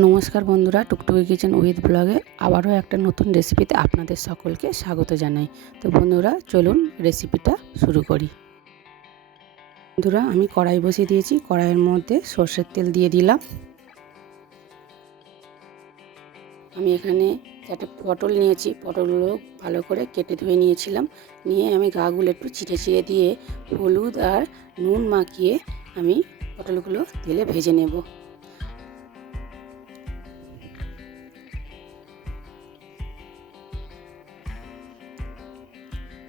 নমস্কার বন্ধুরা, টুকটুকি kitchen with ব্লগে আবারও একটা নতুন রেসিপিতে আপনাদের সকলকে স্বাগত জানাই। তো বন্ধুরা, চলুন রেসিপিটা শুরু করি। বন্ধুরা, আমি কড়াই বসিয়ে দিয়েছি, কড়াইয়ের মধ্যে সর্ষের তেল দিয়ে দিলাম। আমি এখানে একটা পটল নিয়েছি, পটলগুলো ভালো করে কেটে ধুয়ে নিয়েছিলাম। নিয়ে আমি গাগুলো একটু চিটে চিড়ে দিয়ে হলুদ আর নুন মাখিয়ে আমি পটলগুলো তেলে ভেজে নেব।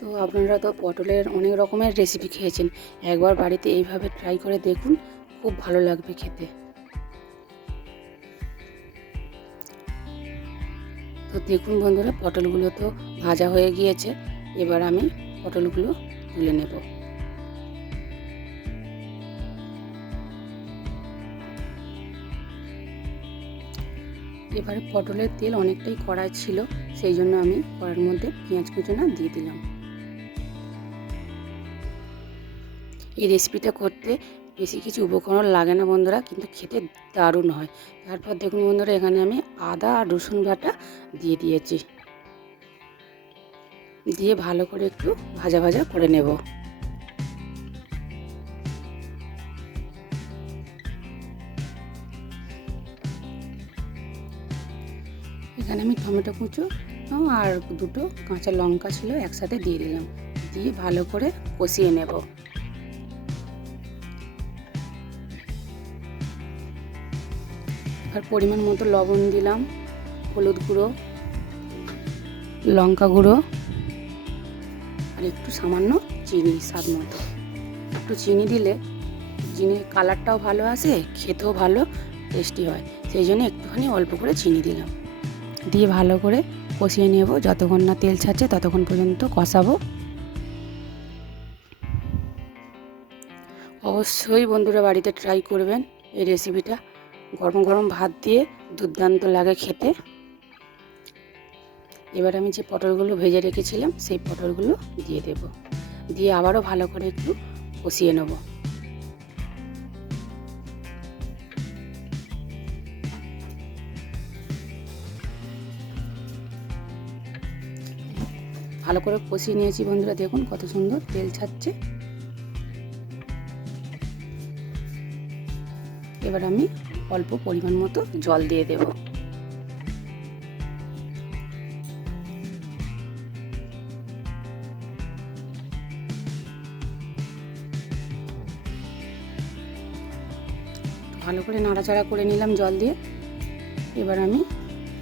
তো আপনারা তো পটলের অনেক রকমের রেসিপি খেয়েছেন। একবার বাড়িতে এইভাবে ট্রাই করে দেখুন, খুব ভালো লাগবে খেতে। তো দেখুন বন্ধুরা, পটলগুলো তো ভাজা হয়ে গিয়েছে। এবার আমি পটলগুলো তুলে নেব। এবারে পটলের তেল অনেকটাই কড়াই ছিল, সেই জন্য আমি কড়ার মধ্যে পেঁয়াজ কুচোনা দিয়ে দিলাম। এই রেসিপিটা করতে বেশি কিছু উপকরণ লাগে না বন্ধুরা, কিন্তু খেতে দারুণ হয়। তারপর দেখুন বন্ধুরা, এখানে আমি আদা আর রসুন বাটা দিয়ে দিয়েছি। দিয়ে ভালো করে একটু ভাজা ভাজা করে নেব। এখানে আমি টমেটো কুচো আর দুটো কাঁচা লঙ্কা ছিল একসাথে দিয়ে দিলাম। দিয়ে ভালো করে কষিয়ে নেব। আর পরিমাণ মতো লবণ দিলাম, হলুদ গুঁড়ো, লঙ্কা গুঁড়ো, আর একটু সামান্য চিনি স্বাদ মতো। একটু চিনি দিলে চিনির কালারটাও ভালো আসে, খেতেও ভালো, টেস্টি হয়। সেই জন্য একটুখানি অল্প করে চিনি দিলাম। দিয়ে ভালো করে কষিয়ে নেব। যতক্ষণ না তেল ছাড়ছে ততক্ষণ পর্যন্ত কষাবো। অবশ্যই বন্ধুরা বাড়িতে ট্রাই করবেন এই রেসিপিটা গরম গরম ভাত দিয়ে দুর্দান্ত লাগে খেতে। এবার আমি যে পটলগুলো ভেজে রেখেছিলাম, সেই পটলগুলো দিয়ে দেব। দিয়ে আবারও ভালো করে একটু কষিয়ে নেব। ভালো করে কষিয়ে নিয়েছি বন্ধুরা, দেখুন কত সুন্দর তেল ছাড়ছে। এবার আমি অল্প পরিমাণ মতো জল দিয়ে দেব। ভালো করে নাড়াচাড়া করে নিলাম জল দিয়ে। এবার আমি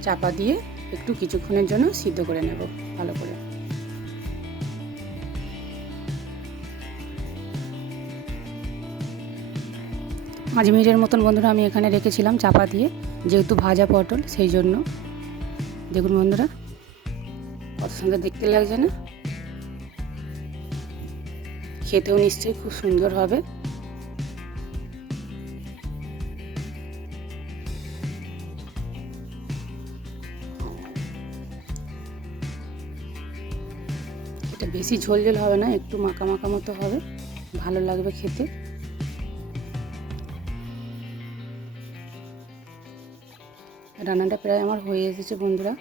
চাপা দিয়ে একটু কিছুক্ষণের জন্য সিদ্ধ করে নেব ভালো করে। পাঁচ মিনিটের মতন বন্ধুরা আমি এখানে রেখেছিলাম চাপা দিয়ে, যেহেতু ভাজা পটল, সেই জন্য। দেখুন বন্ধুরা, কত সুন্দর দেখতে লাগছে না? খেতেও নিশ্চয়ই খুব সুন্দর হবে। এটা বেশি ঝোল ঝোল হবে না, একটু মাখা মাখা মতো হবে, ভালো লাগবে খেতে। রান্নাটা প্রায় আমার হয়ে এসেছে বন্ধুরা।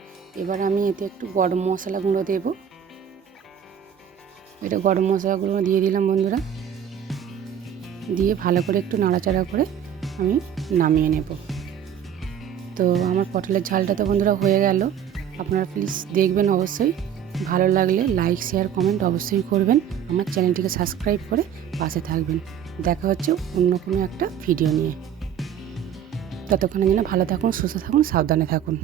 এবার আমি এতে একটু গরম মশলা গুঁড়ো দেব। এটা গরম মশলা গুঁড়ো দিয়ে দিলাম বন্ধুরা। দিয়ে ভালো করে একটু নাড়াচাড়া করে আমি নামিয়ে নেব। তো আমার পটলের ঝালটা তো বন্ধুরা হয়ে গেল। আপনারা প্লিজ দেখবেন অবশ্যই। ভালো লাগলে লাইক শেয়ার কমেন্ট অবশ্যই করবেন। আমার চ্যানেলটিকে সাবস্ক্রাইব করে পাশে থাকবেন। দেখা হচ্ছে অন্য কোনো একটা ভিডিও নিয়ে। ততক্ষণে যেন ভালো থাকুন সুস্থ থাকুন সাবধানে থাকুন।